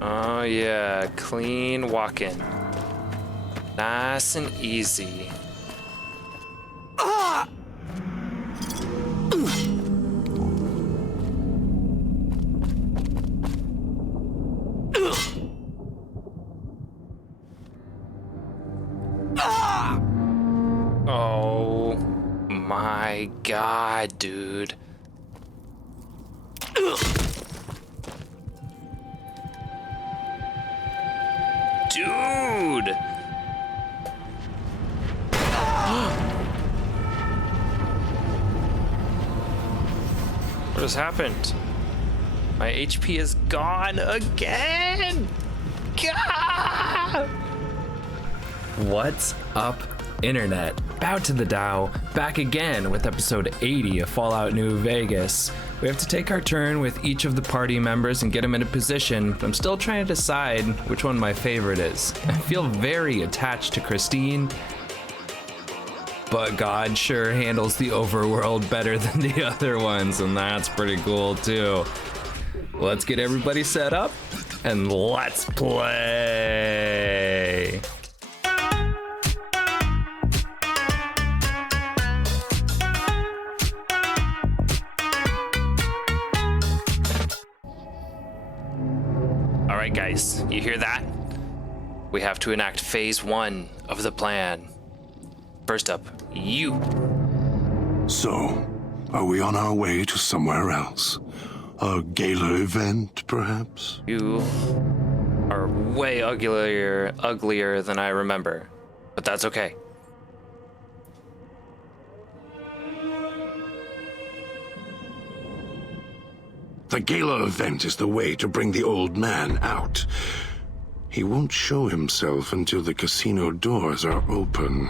Oh yeah, clean walking. Nice and easy. Oh my god, dude. Dude! What has happened? My HP is gone again! Gah! What's up, Internet? Bow to the Dow, back again with episode 80 of Fallout New Vegas. We have to take our turn with each of the party members and get them in a position, but I'm still trying to decide which one my favorite is. I feel very attached to Christine, but God sure handles the overworld better than the other ones, and that's pretty cool too. Let's get everybody set up, and let's play! Alright guys, you hear that? We have to enact phase 1 of the plan. First up, you. So, are we on our way to somewhere else? A gala event, perhaps? You are way uglier than I remember, but that's okay. The gala event is the way to bring the old man out. He won't show himself until the casino doors are open.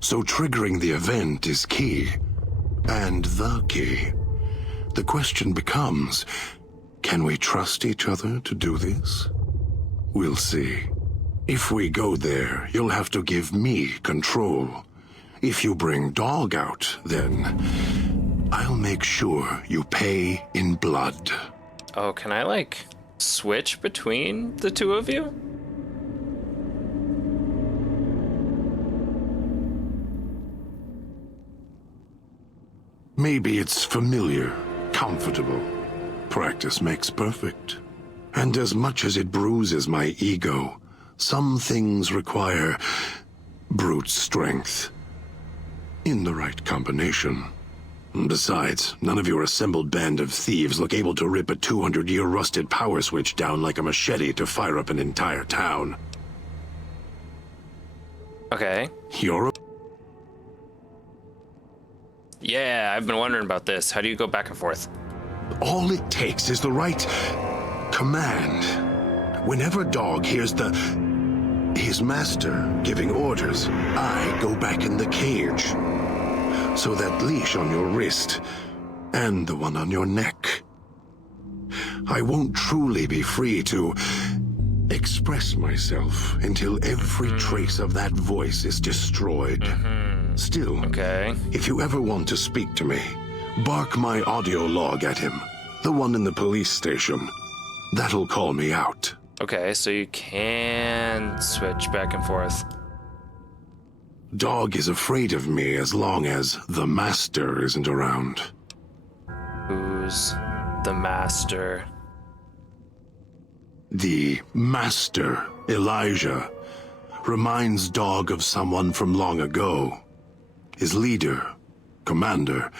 So triggering the event is key. And the key. The question becomes, can we trust each other to do this? We'll see. If we go there, you'll have to give me control. If you bring Dog out, then I'll make sure you pay in blood. Oh, can I, like, switch between the two of you? Maybe it's familiar, comfortable. Practice makes perfect. And as much as it bruises my ego, some things require brute strength. In the right combination. Besides, none of your assembled band of thieves look able to rip a 200-year rusted power switch down like a machete to fire up an entire town. Okay. You're Yeah, I've been wondering about this. How do you go back and forth? all it takes is the right command. Whenever Dog hears his master giving orders, I go back in the cage. So that leash on your wrist and the one on your neck. I won't truly be free to express myself until every trace of that voice is destroyed. Still, Okay. if you ever want to speak to me, bark my audio log at him, the one in the police station. That'll call me out. Okay, so you can switch back and forth. Dog is afraid of me as long as the master isn't around. Who's the master? The master, Elijah, reminds Dog of someone from long ago. His leader, commander,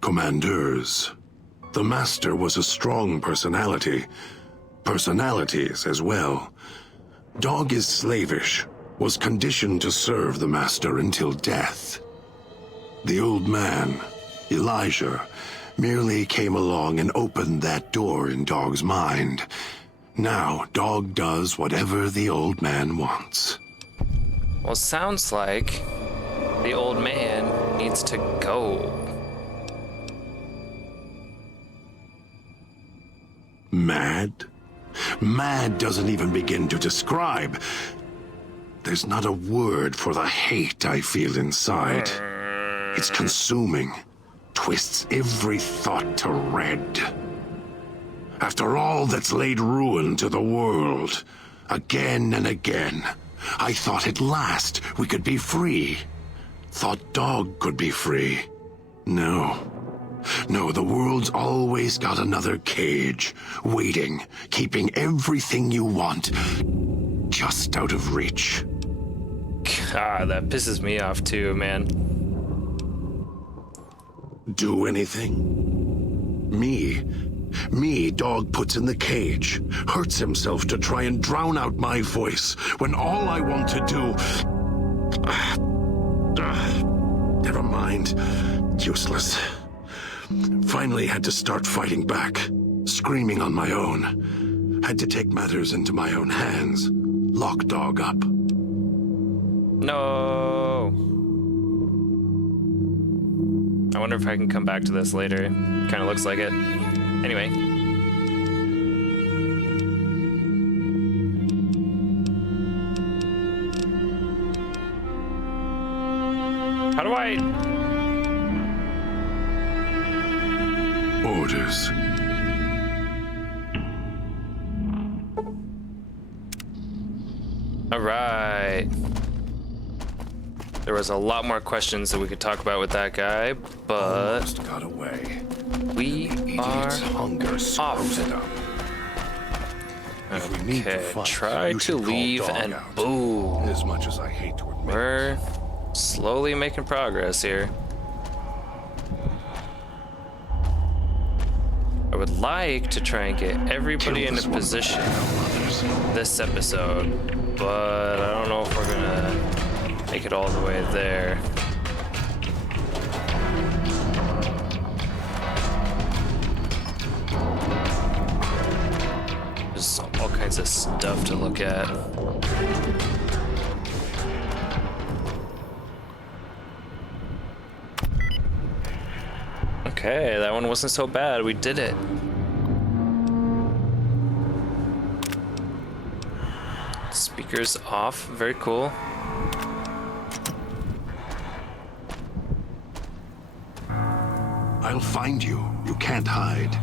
commanders. The master was a strong personality. Personalities as well. Dog is slavish, was conditioned to serve the master until death. The old man, Elijah, merely came along and opened that door in Dog's mind. Now, Dog does whatever the old man wants. Well, it sounds like the old man needs to go. Mad? Mad doesn't even begin to describe. There's not a word for the hate I feel inside. It's consuming, twists every thought to red. After all that's laid ruin to the world, again and again, I thought at last we could be free. Thought Dog could be free. No, the world's always got another cage, waiting, keeping everything you want just out of reach. God, that pisses me off too, man. Do anything? Me, Dog puts in the cage, hurts himself to try and drown out my voice, when all I want to do... never mind. Useless. Finally had to start fighting back, screaming on my own. Had to take matters into my own hands, lock Dog up. No. I wonder if I can come back to this later. Kind of looks like it. Anyway. How do I... Orders. All right. There was a lot more questions that we could talk about with that guy, but Almost got away. we are Idiot's hunger swallows it up. If we need to okay. fight, Try you to should call leave Dog and out. boom. As much as I hate to admit it. We're slowly making progress here. I would like to try and get everybody Kill in a this one position and help others. this episode, but I don't know if we're gonna make it all the way there. There's all kinds of stuff to look at. Okay, that one wasn't so bad. We did it. Speakers off. Very cool. I'll find you. You can't hide.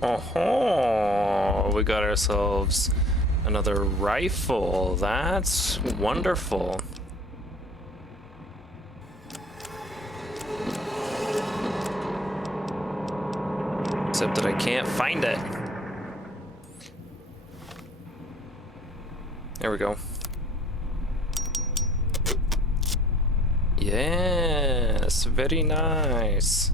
Oh, we got ourselves another rifle. That's wonderful. Except that I can't find it. There we go. Yes, very nice.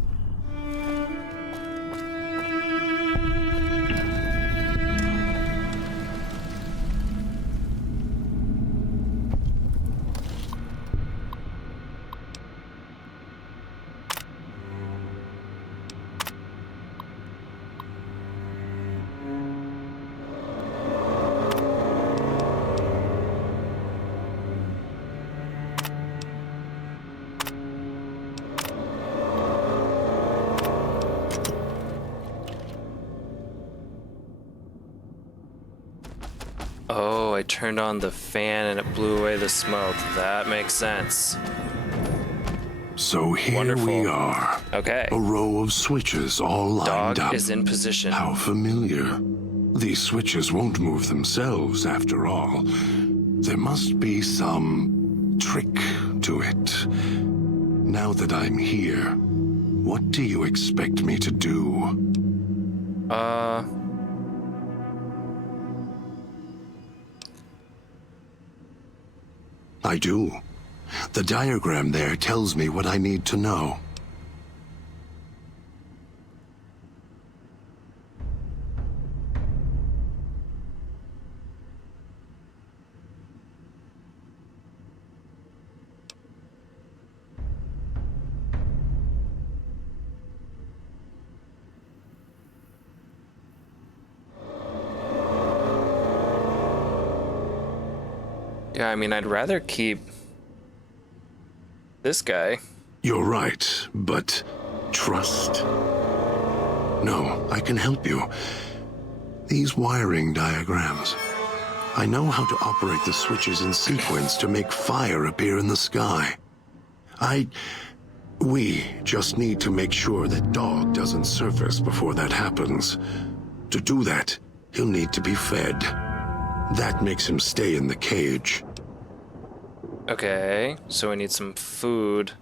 Oh, I turned on the fan and it blew away the smoke. That makes sense. So here Wonderful. we are. Okay. A row of switches all lined Dog up. is in position. How familiar. These switches won't move themselves after all. There must be some trick to it. Now that I'm here, what do you expect me to do? I do. The diagram there tells me what I need to know. Yeah, I mean, I'd rather keep this guy. You're right, but trust? No, I can help you. These wiring diagrams. I know how to operate the switches in sequence to make fire appear in the sky. We just need to make sure that Dog doesn't surface before that happens. To do that, he'll need to be fed. That makes him stay in the cage. Okay, so we need some food.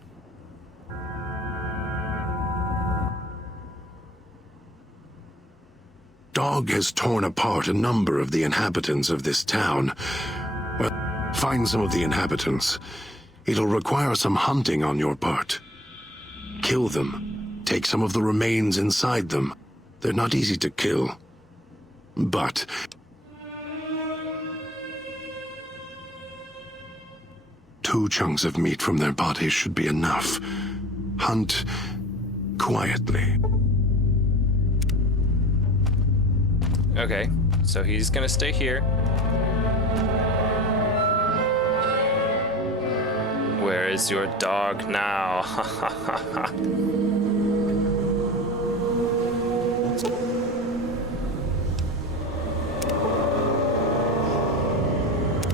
Dog has torn apart a number of the inhabitants of this town. Well, find some of the inhabitants. It'll require some hunting on your part. Kill them. Take some of the remains inside them. They're not easy to kill. But 2 chunks of meat from their bodies should be enough. Hunt quietly. Okay, so he's gonna stay here. Where is your dog now? Ha ha ha ha.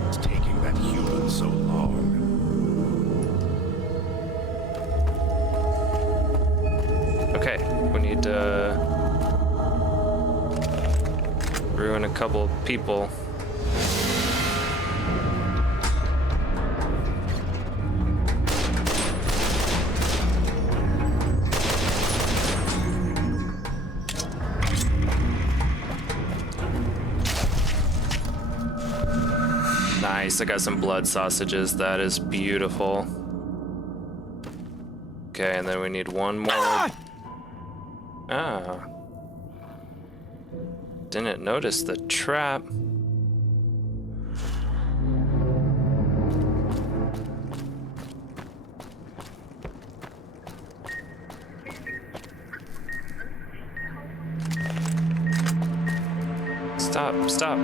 It's taking that human so long. Okay, we need to ruin a couple people. Nice, I got some blood sausages. That is beautiful. Okay, and then we need one more. Ah. Didn't notice the trap. Stop, stop.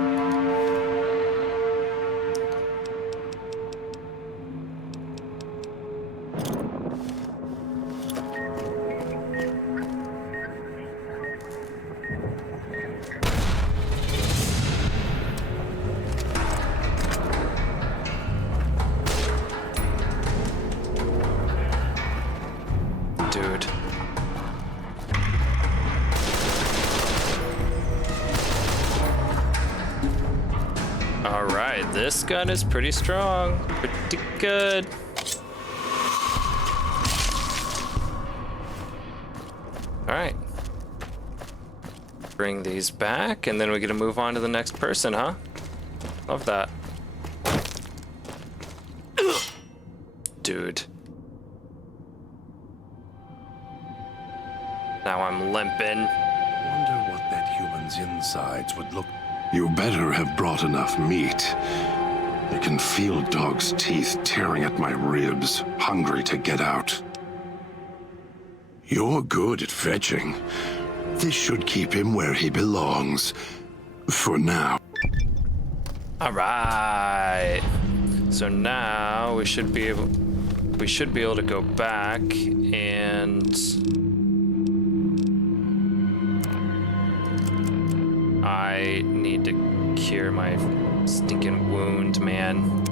Dude. Alright, this gun is pretty strong. Pretty good. Alright. Bring these back, and then we get to move on to the next person, huh? Love that. Dude. Now I'm limping. Wonder what that human's insides would look. You better have brought enough meat. I can feel Dog's teeth tearing at my ribs, hungry to get out. You're good at fetching. This should keep him where he belongs. For now. All right. So now we should be able to go back and I need to cure my stinking wound, man.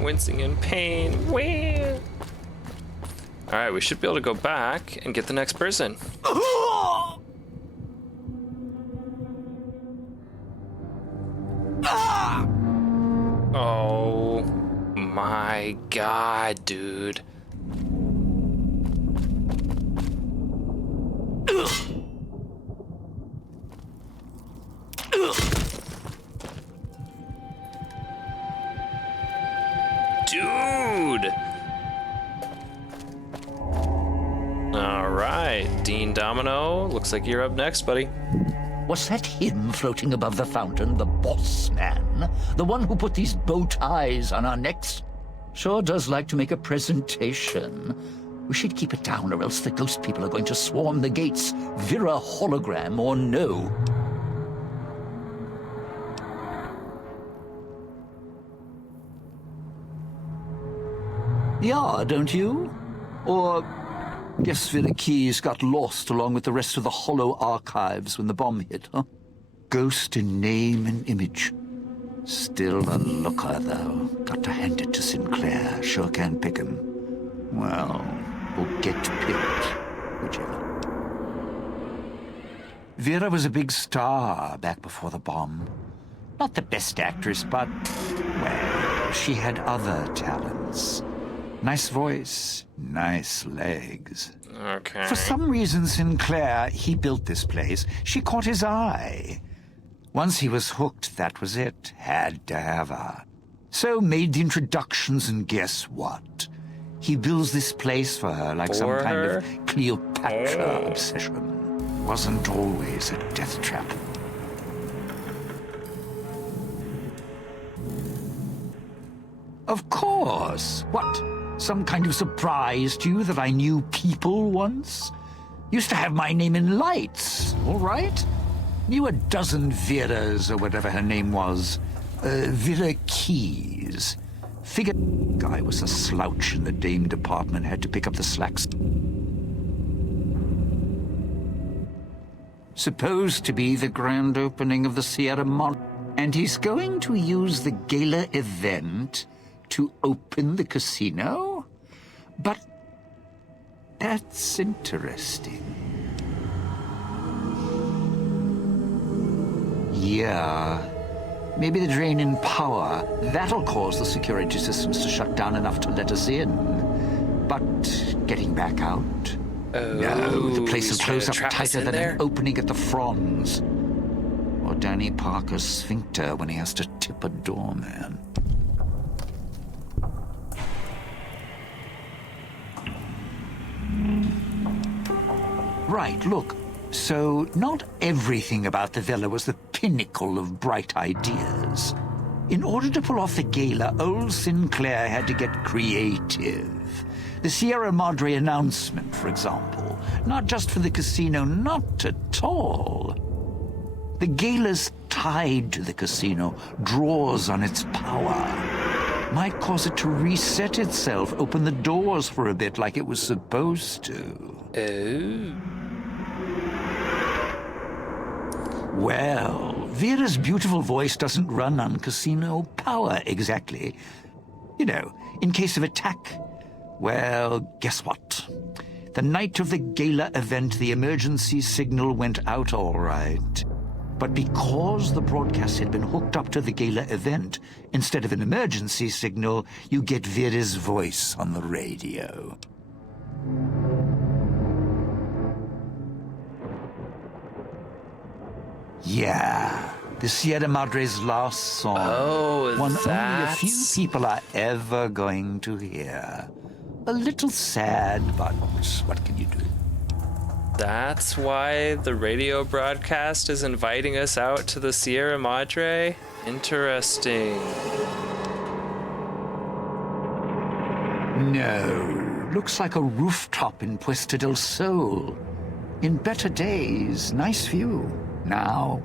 Wincing in pain. Wee. All right, we should be able to go back and get the next person. Oh my god, dude. right, Dean Domino, looks like you're up next, buddy. Was that him floating above the fountain, the boss man? The one who put these bow ties on our necks? Sure does like to make a presentation. We should keep it down, or else the ghost people are going to swarm the gates, Vera hologram or no. Yeah, don't you? Or guess Vera Keys got lost along with the rest of the Hollow archives when the bomb hit, huh? Ghost in name and image. Still a looker, though. Got to hand it to Sinclair. Sure can pick him. Well, or get picked, whichever. Vera was a big star back before the bomb. Not the best actress, but, well, she had other talents. Nice voice, nice legs. Okay. For some reason, Sinclair, he built this place. She caught his eye. Once he was hooked, that was it. Had to have her. So made the introductions, and guess what? He builds this place for her like some kind of Cleopatra obsession. Wasn't always a death trap. Of course. What? Some kind of surprise to you that I knew people once? Used to have my name in lights, all right? Knew a dozen Veras, or whatever her name was. Vera Keys. Figured guy was a slouch in the dame department, had to pick up the slacks. Supposed to be the grand opening of the Sierra Madre, and he's going to use the gala event to open the casino? But that's interesting. Yeah, maybe the drain in power, that'll cause the security systems to shut down enough to let us in. But getting back out? No, the place will close up tighter than an opening at the Fronds. Or Danny Parker's sphincter when he has to tip a doorman. Right, look. So, not everything about the villa was the pinnacle of bright ideas. In order to pull off the gala, old Sinclair had to get creative. The Sierra Madre announcement, for example. Not just for the casino, not at all. The gala's tied to the casino, draws on its power. Might cause it to reset itself, open the doors for a bit like it was supposed to. Oh. Well, Vera's beautiful voice doesn't run on casino power exactly. You know, in case of attack. Well, guess what? The night of the gala event, the emergency signal went out all right. But because the broadcast had been hooked up to the gala event, instead of an emergency signal, you get Vera's voice on the radio. Yeah, the Sierra Madre's last song. Oh, one only a that's... few people are ever going to hear. A little sad, but what can you do? That's why the radio broadcast is inviting us out to the Sierra Madre? Interesting. No, looks like a rooftop in Puesta del Sol. In better days, nice view. Now,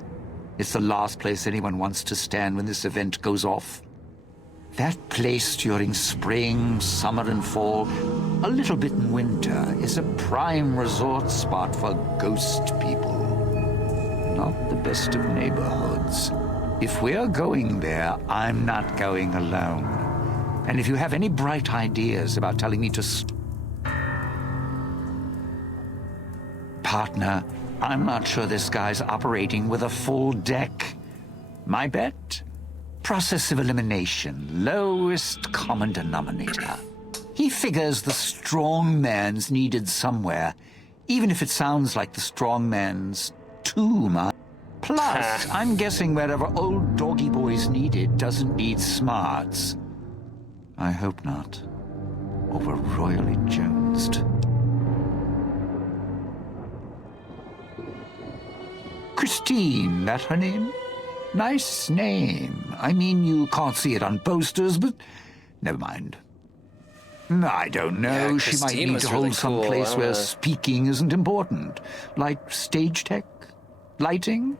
it's the last place anyone wants to stand when this event goes off. That place during spring, summer, and fall, a little bit in winter, is a prime resort spot for ghost people. Not the best of neighborhoods. If we're going there, I'm not going alone. And if you have any bright ideas about telling me to... Partner, I'm not sure this guy's operating with a full deck. My bet? Process of elimination, lowest common denominator. He figures the strong man's needed somewhere, even if it sounds like the strong man's too much. Plus, I'm guessing wherever old doggy boy's needed doesn't need smarts. I hope not. Or we're royally jonesed. Christine, that her name? Nice name. I mean, you can't see it on posters, but never mind. I don't know. Yeah, she might Christine need was to really hold some cool. place I where wanna- speaking isn't important. Like stage tech? Lighting?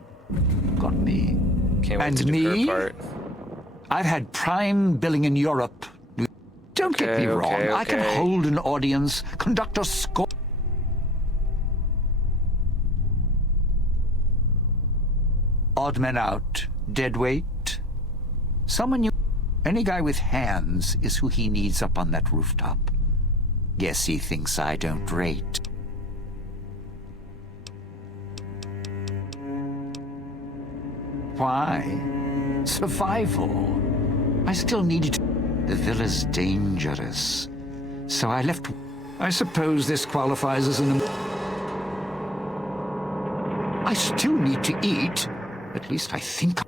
Got me. Can't wait And to do me? her part. I've had prime billing in Europe. Don't get me wrong. Okay, I can okay. hold an audience, conduct a score. Odd men out, dead weight. Someone you... Any guy with hands is who he needs up on that rooftop. Guess he thinks I don't rate. Why? Survival. I still needed... The villa's dangerous. So I left... I suppose this qualifies as an... I still need to eat. At least I think...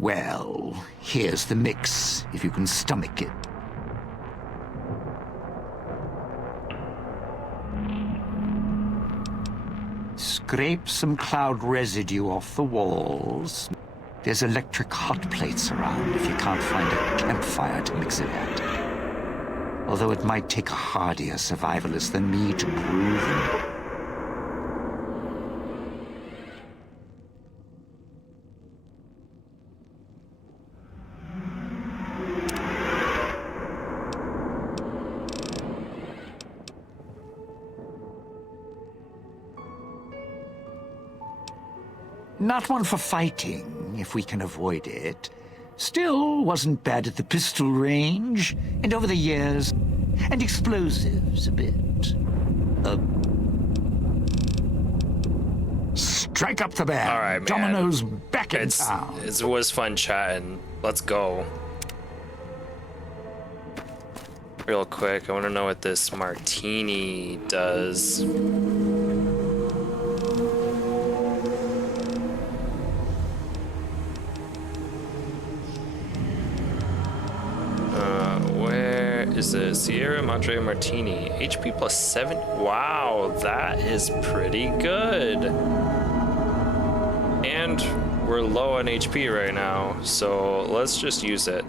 Well, here's the mix, if you can stomach it. Scrape some cloud residue off the walls. There's electric hot plates around if you can't find a campfire to mix it at. Although it might take a hardier survivalist than me to brew them. Not one for fighting, if we can avoid it. Still, wasn't bad at the pistol range, and over the years, and explosives a bit. Strike up the band. All right, man. Domino's back in town. It was fun chatting. Let's go. Real quick, I want to know what this martini does. Where is it? Sierra Madre Martini. HP plus 7. Wow, that is pretty good. And we're low on HP right now, so let's just use it.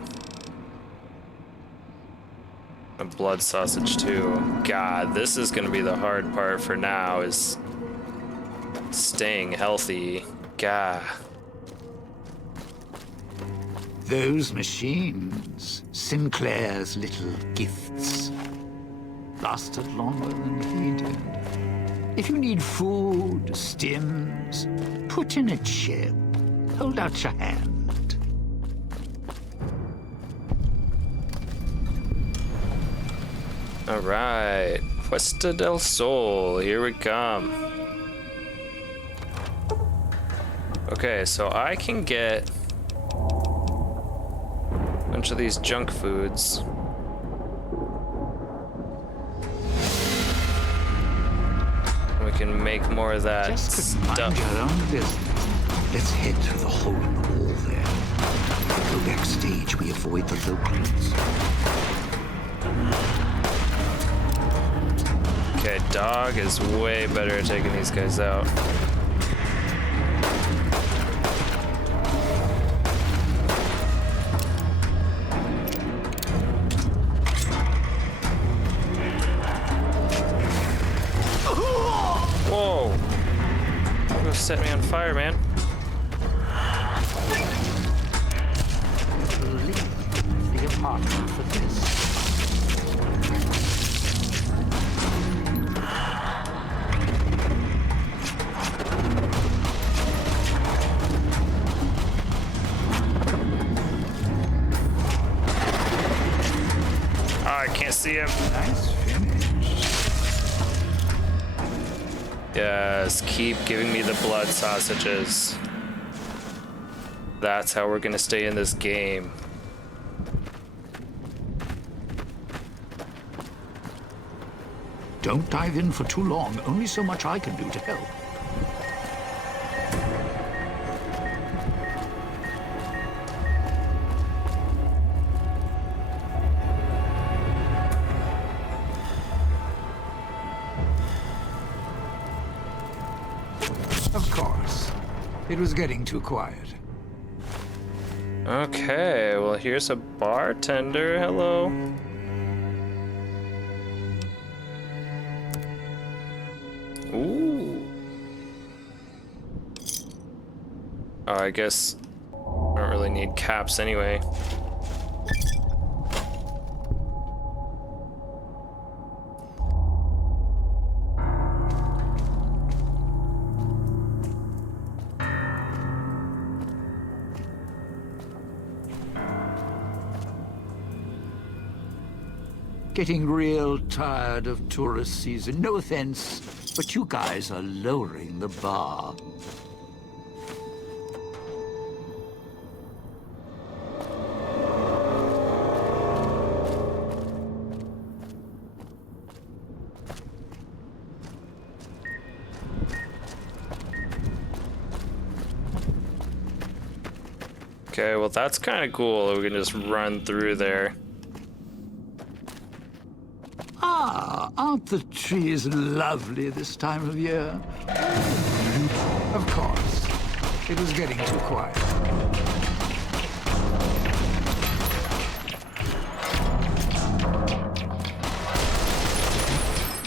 A blood sausage too. God, this is gonna be the hard part for now, is staying healthy. God. Those machines, Sinclair's little gifts, lasted longer than he did. If you need food, stims, put in a chip. Hold out your hand. All right, Cuesta del Sol, here we come. Okay, so I can get a bunch of these junk foods. We can make more of that Just could mind stuff. your own business. Let's head through the hole in the wall there. Go backstage, we avoid the locals. Okay, dog is way better at taking these guys out. Whoa! You're gonna set me on fire, man. Leave the apartment for this. Oh, I can't see him. Nice finish. Yes, keep giving me the blood sausages. That's how we're gonna stay in this game. Don't dive in for too long. Only so much I can do to help. Of course. It was getting too quiet. Okay, well, here's a bartender. Hello. Ooh. Oh, I guess I don't really need caps anyway. Getting real tired of tourist season. No offense, but you guys are lowering the bar. Okay, well, that's kind of cool. We can just run through there. Ah, aren't the trees lovely this time of year? Of course. It was getting too quiet.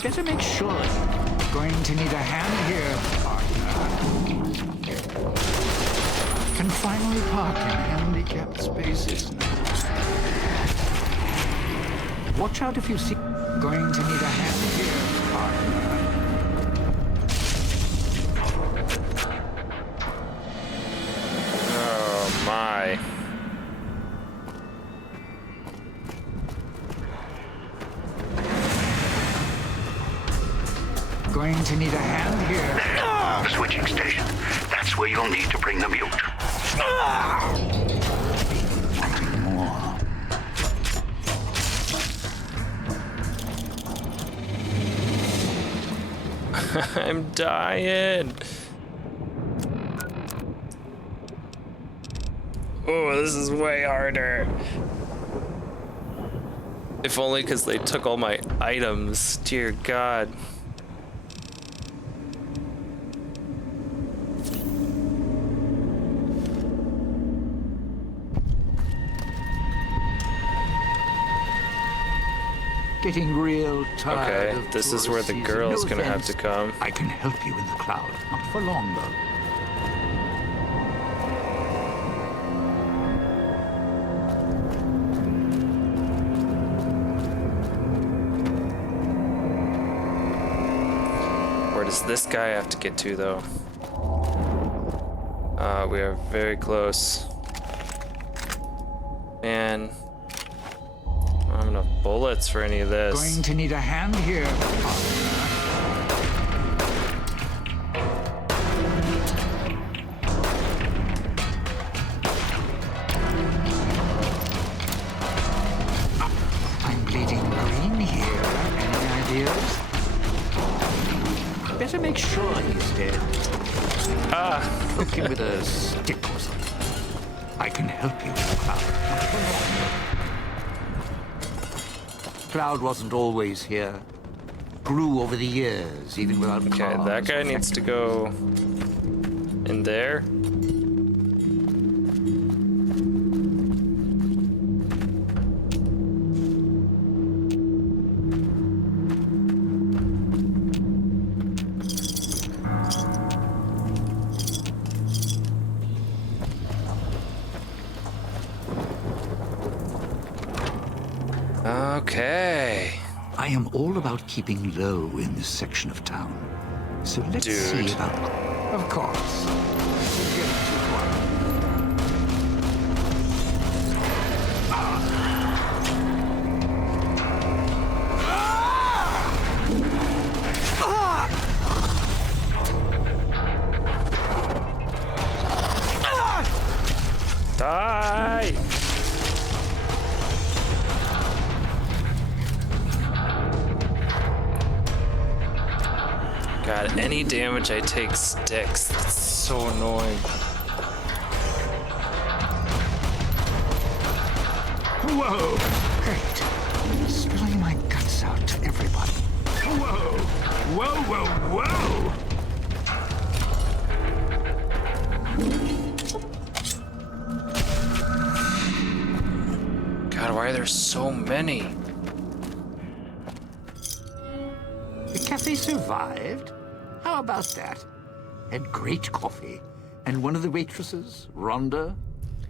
Better make sure. Going to need a hand here, partner. Can finally park in handicapped spaces now. Watch out if you see... Going to need a hand here, partner. Oh, my. Going to need a hand here. The switching station. That's where you'll need to bring the mute. More. I'm dying. Oh, this is way harder. If only because they took all my items. Dear God. Getting real tired Okay, of this is where the tourist girl's season. gonna have offense, to come. I can help you in the cloud. Not for long, though. Where does this guy have to get to, though? We are very close. Man. I don't have enough bullets for any of this. Going to need a hand here, partner. I'm bleeding green here. Any ideas? Better make sure he's dead. Poke him with a stick or something. I can help you with the Cloud. Cloud wasn't always here. Grew over the years, even without Okay, cars that guy or needs to go in there. Okay. I am all about keeping low in this section of town. So let's see Dude. about... Of course. We're getting too quiet. Die! God, any damage I take sticks. That's so annoying. Whoa! Great. Spilling my guts out to everybody. Whoa! Whoa, whoa, whoa! God, why are there so many? The cafe survived? How about that? Had great coffee. And one of the waitresses, Rhonda,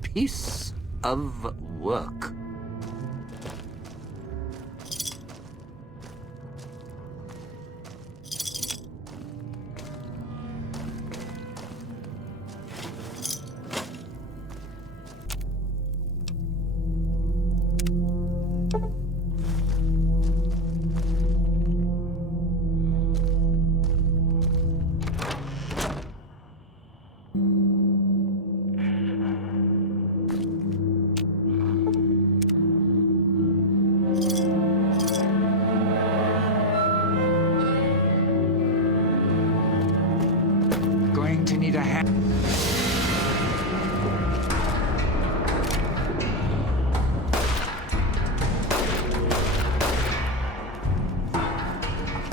piece of work. Going to need a hand.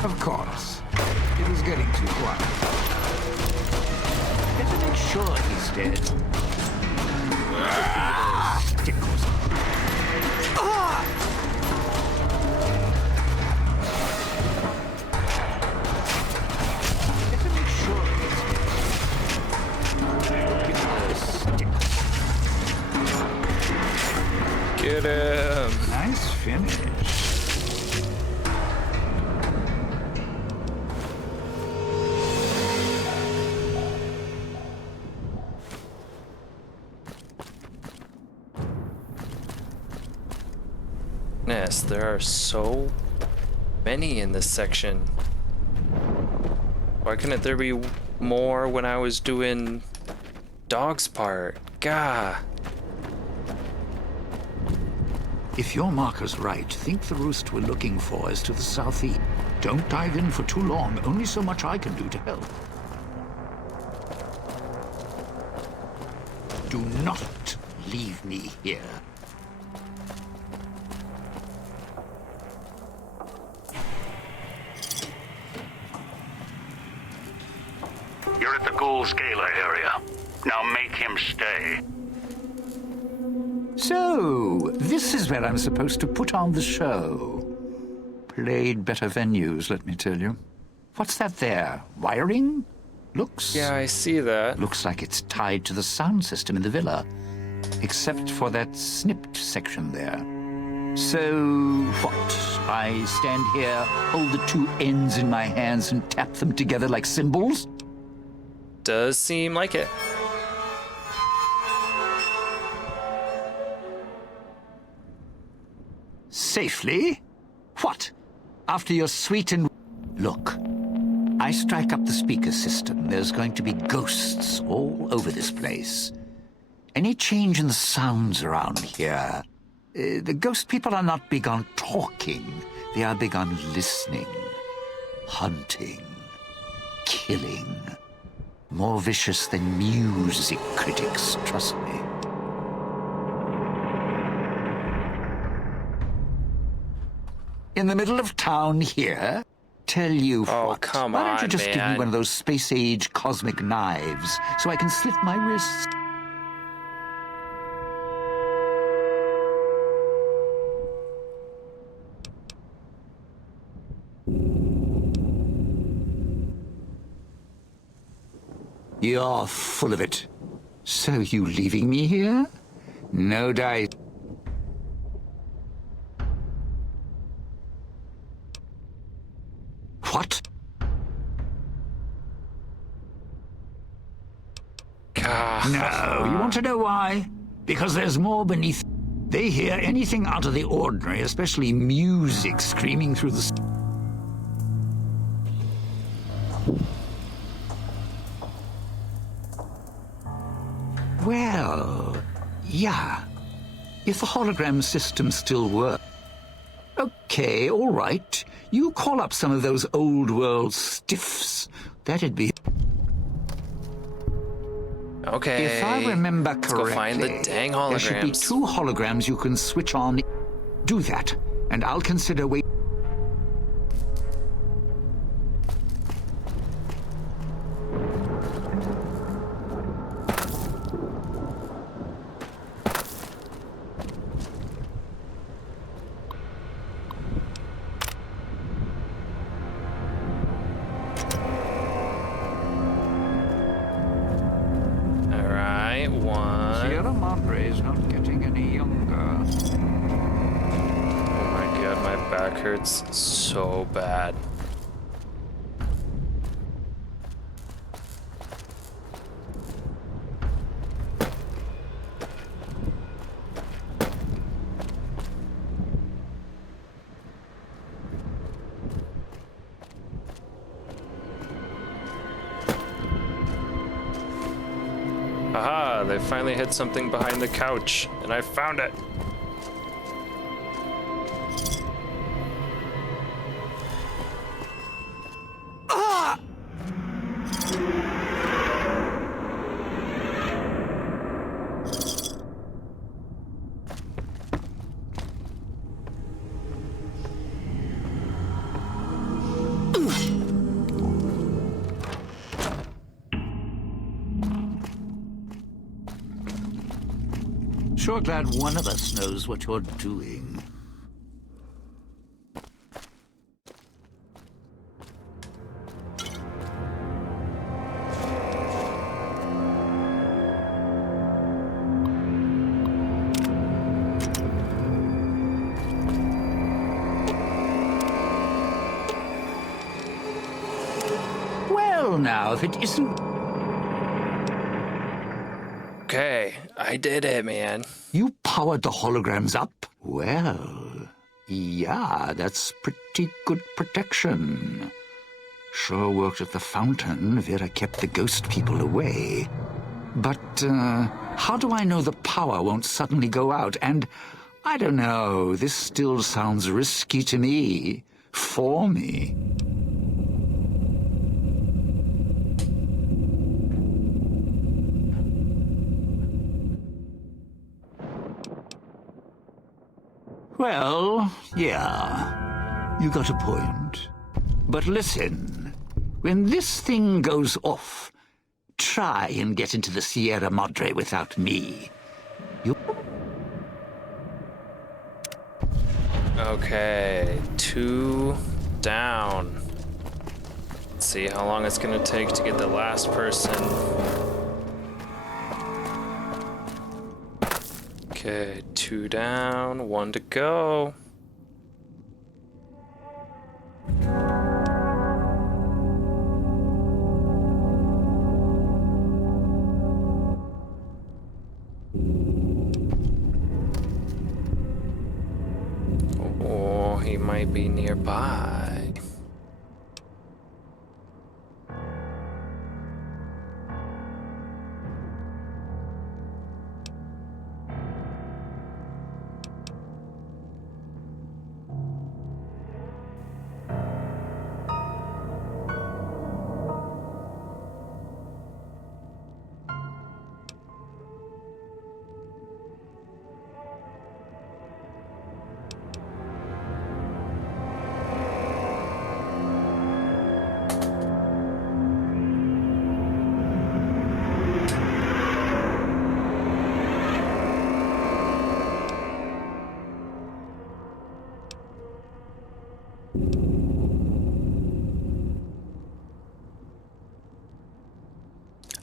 Of course. It is getting too quiet. Better make sure he's dead. Stick or something. Better make sure he's dead. Give him a stick. Get him. Nice finish. Goodness, there are so many in this section. Why couldn't there be more when I was doing Dog's part? Gah. If your marker's right, think the roost we're looking for is to the southeast. Don't dive in for too long. Only so much I can do to help. Do not leave me here. You're at the Ghoul Scalar area. Now make him stay. So, this is where I'm supposed to put on the show. Played better venues, let me tell you. What's that there? Wiring? Looks... Yeah, I see that. Looks like it's tied to the sound system in the villa. Except for that snipped section there. So, what? I stand here, hold the two ends in my hands and tap them together like cymbals? Does seem like it. Safely? What? After your sweet and... Look, I strike up the speaker system. There's going to be ghosts all over this place. Any change in the sounds around here? The ghost people are not big on talking. They are big on listening, hunting, killing. More vicious than music critics, trust me. In the middle of town here? Tell you Oh, what. come Why don't you on, just give me man. one of those space-age cosmic knives so I can slit my wrists? You're full of it. So you leaving me here? No dice. What? Gah. No, you want to know why? Because there's more beneath. They hear anything out of the ordinary, especially music screaming through the... Well, yeah. If the hologram system still works. Okay, all right. You call up some of those old world stiffs. That'd be... Okay. If I remember Let's correctly, go find the dang there should be holograms. 2 holograms you can switch on. Do that, and I'll consider wait. Andre's not getting any younger. Oh my god, my back hurts so bad. Aha, they finally hid something behind the couch, and I found it. Sure glad one of us knows what you're doing. Well, now, if it isn't... Okay, I did it, man. You powered the holograms up? Well, yeah, that's pretty good protection. Sure worked at the fountain. Vera kept the ghost people away. But, how do I know the power won't suddenly go out? And, I don't know, this still sounds risky to me. For me. Well, yeah, you got a point. But listen, when this thing goes off, try and get into the Sierra Madre without me. Okay, 2 down. Let's see how long it's gonna take to get the last person. Okay, 2 down, 1 to go. Oh, he might be nearby.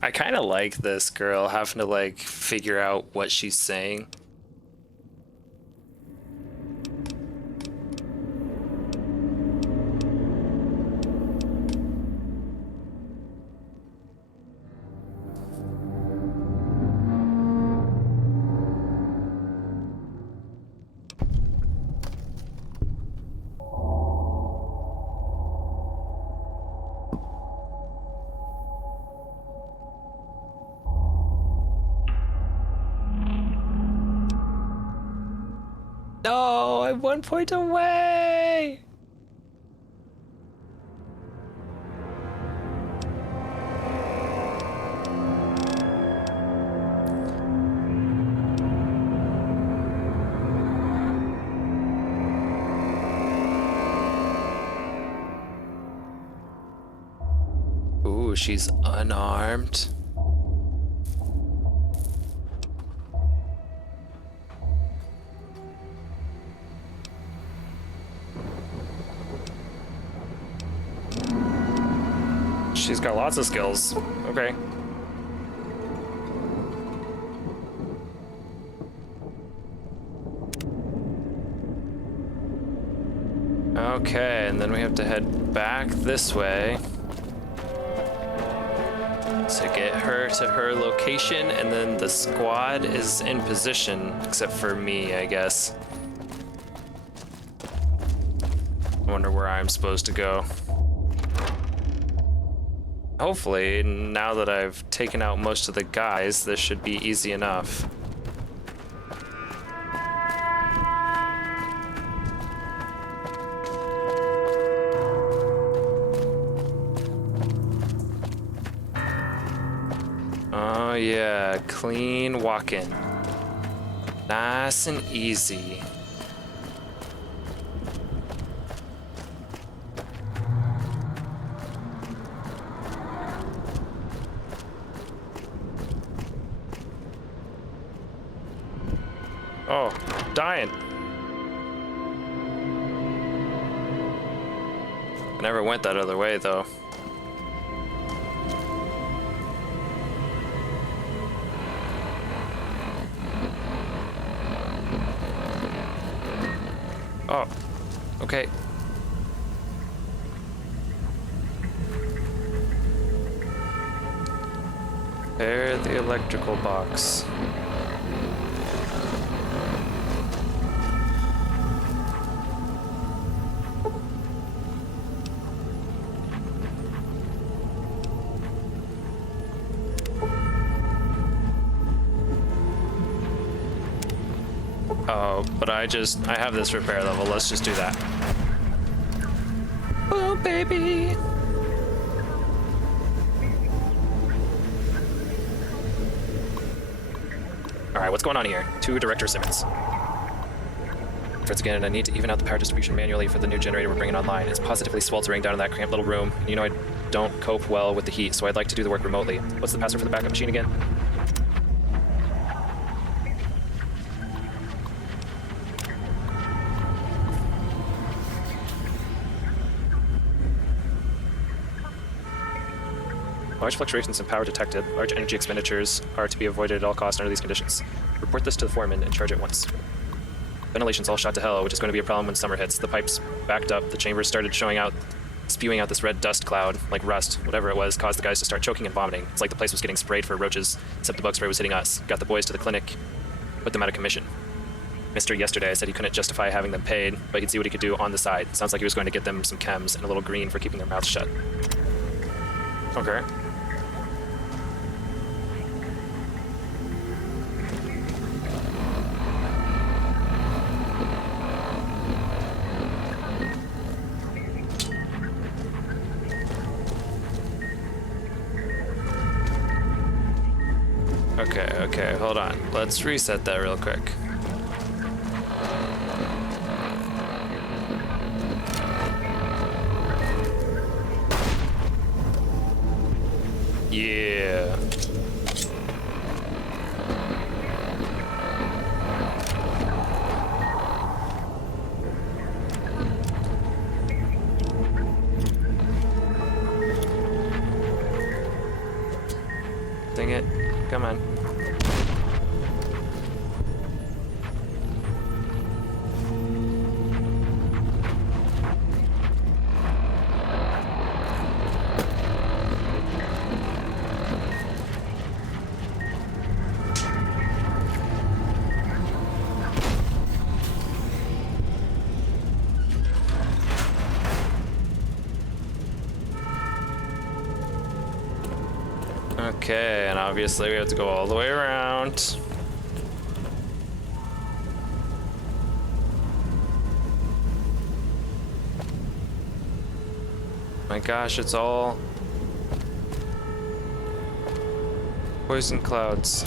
I kind of like this girl having to like figure out what she's saying. No, I'm 1 point away. Ooh, she's unarmed. She's got lots of skills. Okay. Okay, and then we have to head back this way to get her to her location, and then the squad is in position, except for me, I guess. I wonder where I'm supposed to go. Hopefully, now that I've taken out most of the guys, this should be easy enough. Oh yeah, clean walking. Nice and easy. Oh, dying. I never went that other way though. Oh, okay. Repair the electrical box. Oh, but I have this repair level. Let's just do that. Oh, baby. All right, what's going on here? To Director Simmons. Once again, I need to even out the power distribution manually for the new generator we're bringing online. It's positively sweltering down in that cramped little room. And you know I don't cope well with the heat, so I'd like to do the work remotely. What's the password for the backup machine again? Large fluctuations in power detected. Large energy expenditures are to be avoided at all costs under these conditions. Report this to the foreman and charge it once. Ventilation's all shot to hell, which is going to be a problem when summer hits. The pipes backed up, the chambers started spewing out this red dust cloud, like rust, whatever it was, caused the guys to start choking and vomiting. It's like the place was getting sprayed for roaches, except the bug spray was hitting us. Got the boys to the clinic, put them out of commission. Mr. Yesterday said he couldn't justify having them paid, but he'd see what he could do on the side. Sounds like he was going to get them some chems and a little green for keeping their mouths shut. Okay. Okay, hold on. Let's reset that real quick. Yeah. Dang it. Come on. Okay, and obviously we have to go all the way around. My gosh, it's all poison clouds.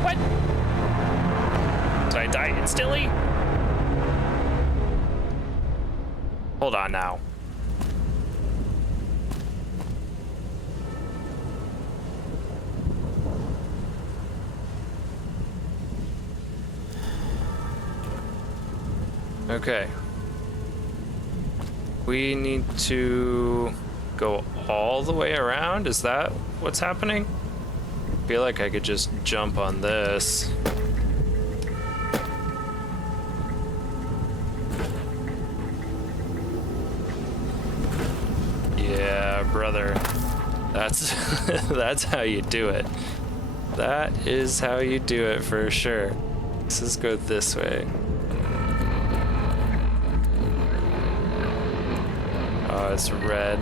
What? Did I die instantly? Hold on now. Okay. We need to go all the way around? Is that what's happening? I feel like I could just jump on this. brother. That's that's how you do it. That is how you do it for sure. Let's just go this way. Oh, it's red.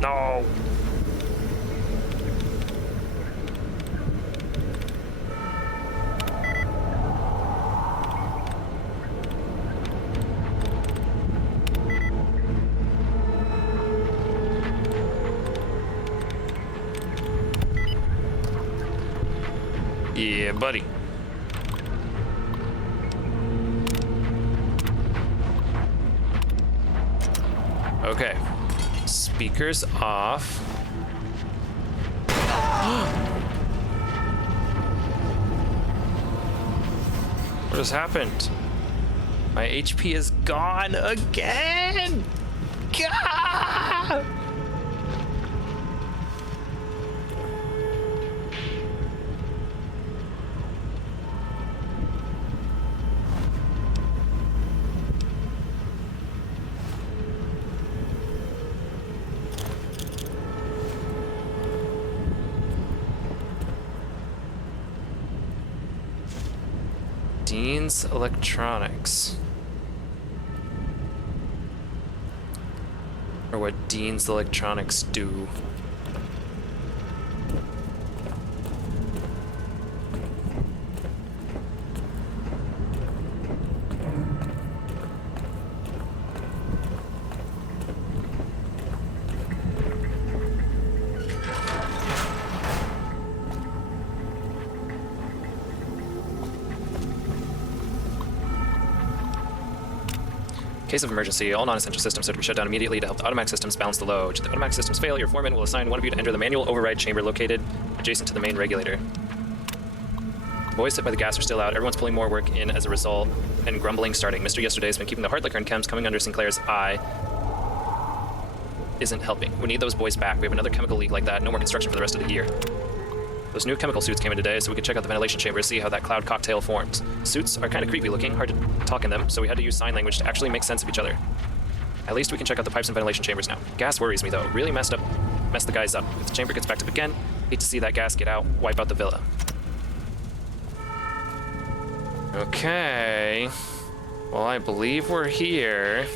No. Yeah, buddy. Okay. Speakers off. What has happened? My HP is gone again! Gah! Dean's Electronics. Or what Dean's Electronics do. In case of emergency, all non-essential systems are to be shut down immediately to help the automatic systems balance the load. Should the automatic systems fail, your foreman will assign one of you to enter the manual override chamber located adjacent to the main regulator. Boys hit by the gas are still out. Everyone's pulling more work in as a result, and grumbling starting. Mr. Yesterday has been keeping the hard liquor and chems coming under Sinclair's eye. Isn't helping. We need those boys back. We have another chemical leak like that. No more construction for the rest of the year. Those new chemical suits came in today, so we could check out the ventilation chamber to see how that cloud cocktail forms. Suits are kind of creepy looking, hard to talk in them, so we had to use sign language to actually make sense of each other. At least we can check out the pipes and ventilation chambers now. Gas worries me though. Really messed the guys up. If the chamber gets backed up again, hate to see that gas get out, wipe out the villa. Okay. Well, I believe we're here.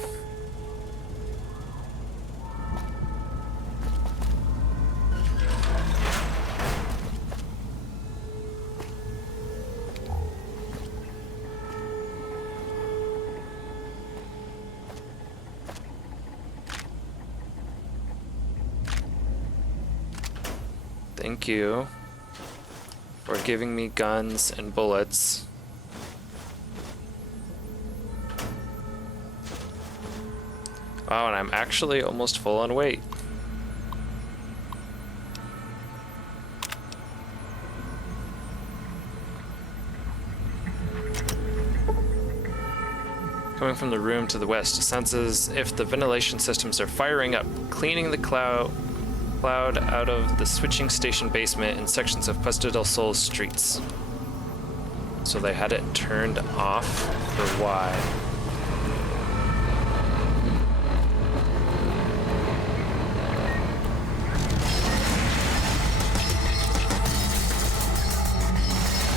Thank you for giving me guns and bullets. Wow, and I'm actually almost full on weight. Coming from the room to the west, it sounds as if the ventilation systems are firing up, cleaning the cloud out of the switching station basement in sections of Puesta del Sol's streets. So they had it turned off for why?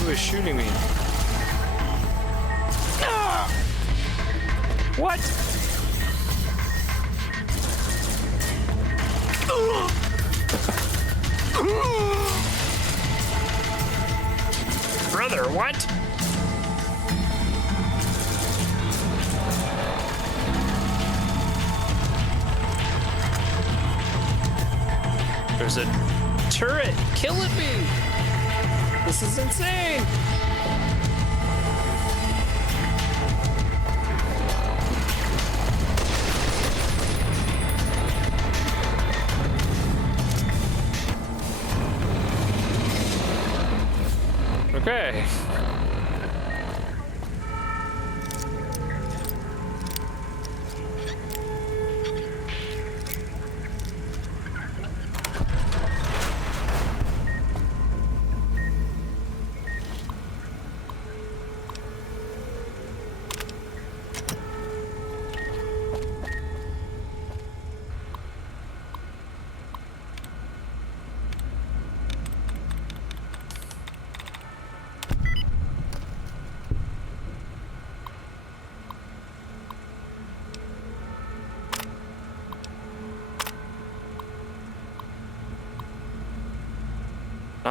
Who is shooting me? Ah! What? Brother, what? There's a turret killing me. This is insane. Okay.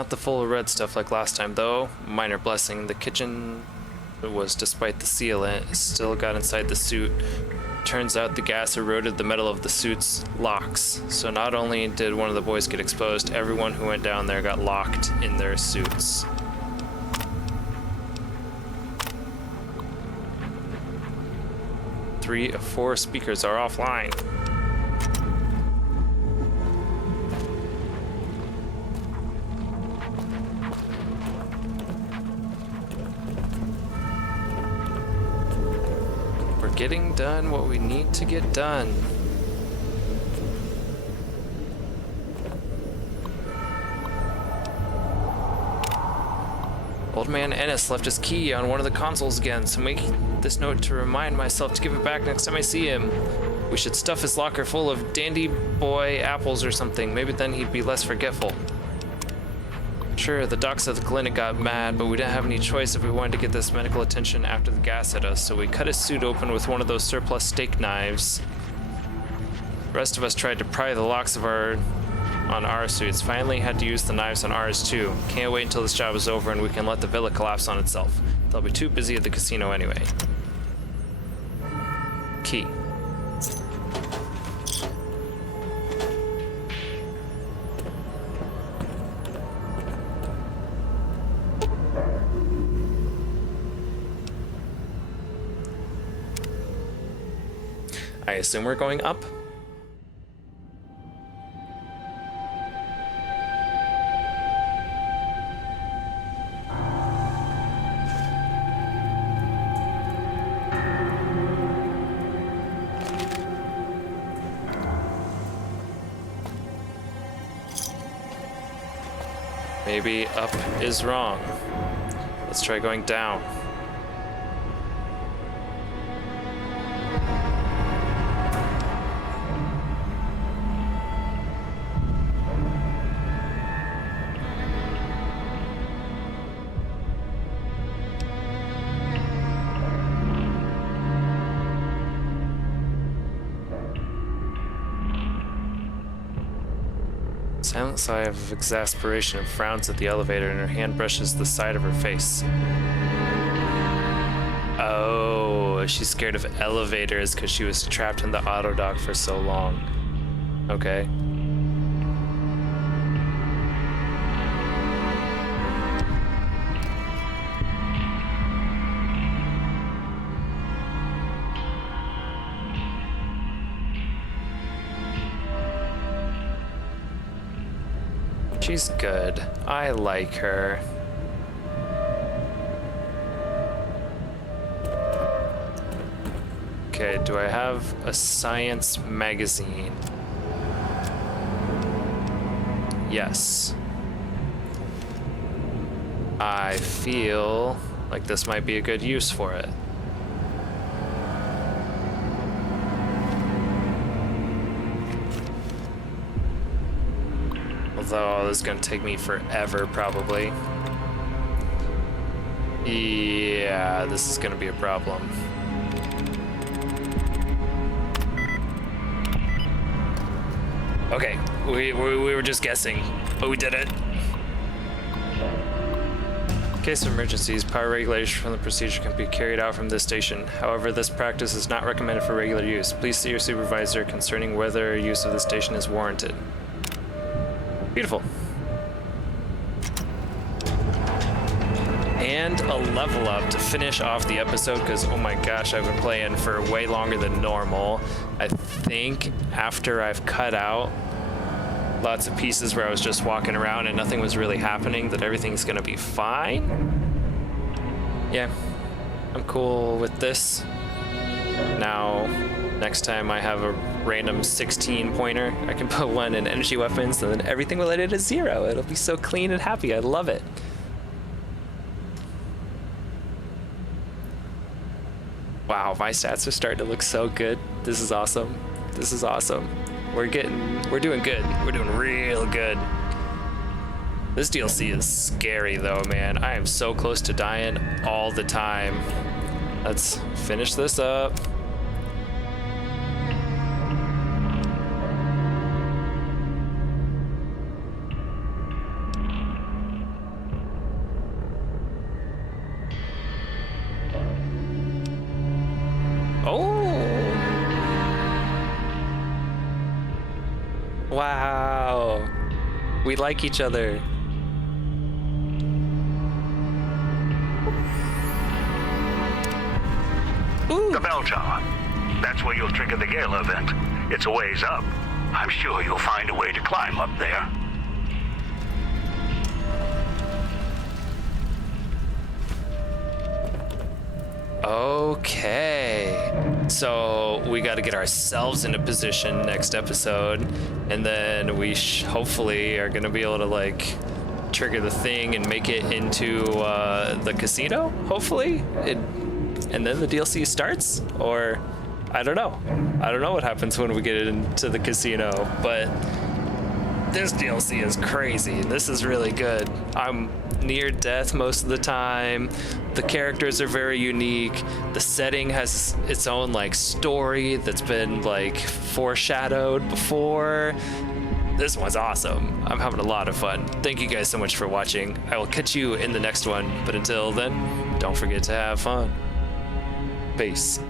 Not the full red stuff like last time, though. Minor blessing. The kitchen was, despite the sealant, still got inside the suit. Turns out the gas eroded the metal of the suit's locks. So not only did one of the boys get exposed, everyone who went down there got locked in their suits. Three of 4 speakers are offline. Getting done what we need to get done. Old man Ennis left his key on one of the consoles again, so make this note to remind myself to give it back next time I see him. We should stuff his locker full of Dandy Boy apples or something. Maybe then he'd be less forgetful. Sure, the docs at the clinic got mad, but we didn't have any choice if we wanted to get this medical attention after the gas hit us, so we cut his suit open with one of those surplus steak knives. The rest of us tried to pry the locks on our suits. Finally had to use the knives on ours too. Can't wait until this job is over and we can let the villa collapse on itself. They'll be too busy at the casino anyway. Key. I assume we're going up? Maybe up is wrong. Let's try going down. Silent sigh of exasperation and frowns at the elevator, and her hand brushes the side of her face. Oh, she's scared of elevators because she was trapped in the auto dock for so long. Okay. She's good. I like her. Okay, do I have a science magazine? Yes. I feel like this might be a good use for it. Although this is gonna take me forever, probably. Yeah, this is gonna be a problem. Okay, we were just guessing, but we did it. In case of emergencies, power regulation from the procedure can be carried out from this station. However, this practice is not recommended for regular use. Please see your supervisor concerning whether use of the station is warranted. Beautiful. And a level up to finish off the episode, because oh my gosh, I've been playing for way longer than normal. I think after I've cut out lots of pieces where I was just walking around and nothing was really happening, that everything's gonna be fine. Yeah, I'm cool with this. Now, next time I have a random 16 pointer, I can put one in energy weapons and then everything will let it to 0. It'll be so clean and happy. I love it. Wow, my stats are starting to look so good. This is awesome. This is awesome. We're doing good. We're doing real good. This DLC is scary though, man. I am so close to dying all the time. Let's finish this up. Oh! Wow. We like each other. Ooh. The bell tower. That's where you'll trigger the Gala event. It's a ways up. I'm sure you'll find a way to climb up there. Okay. So we got to get ourselves into position next episode, and then we hopefully are going to be able to like trigger the thing and make it into the casino. Hopefully, and then the DLC starts, or I don't know. I don't know what happens when we get into the casino, but this DLC is crazy, and this is really good. I'm near death most of the time. The characters are very unique. The setting has its own like story that's been like foreshadowed before. This one's awesome. I'm having a lot of fun. Thank you guys so much for watching. I will catch you in the next one, but until then, don't forget to have fun. Peace.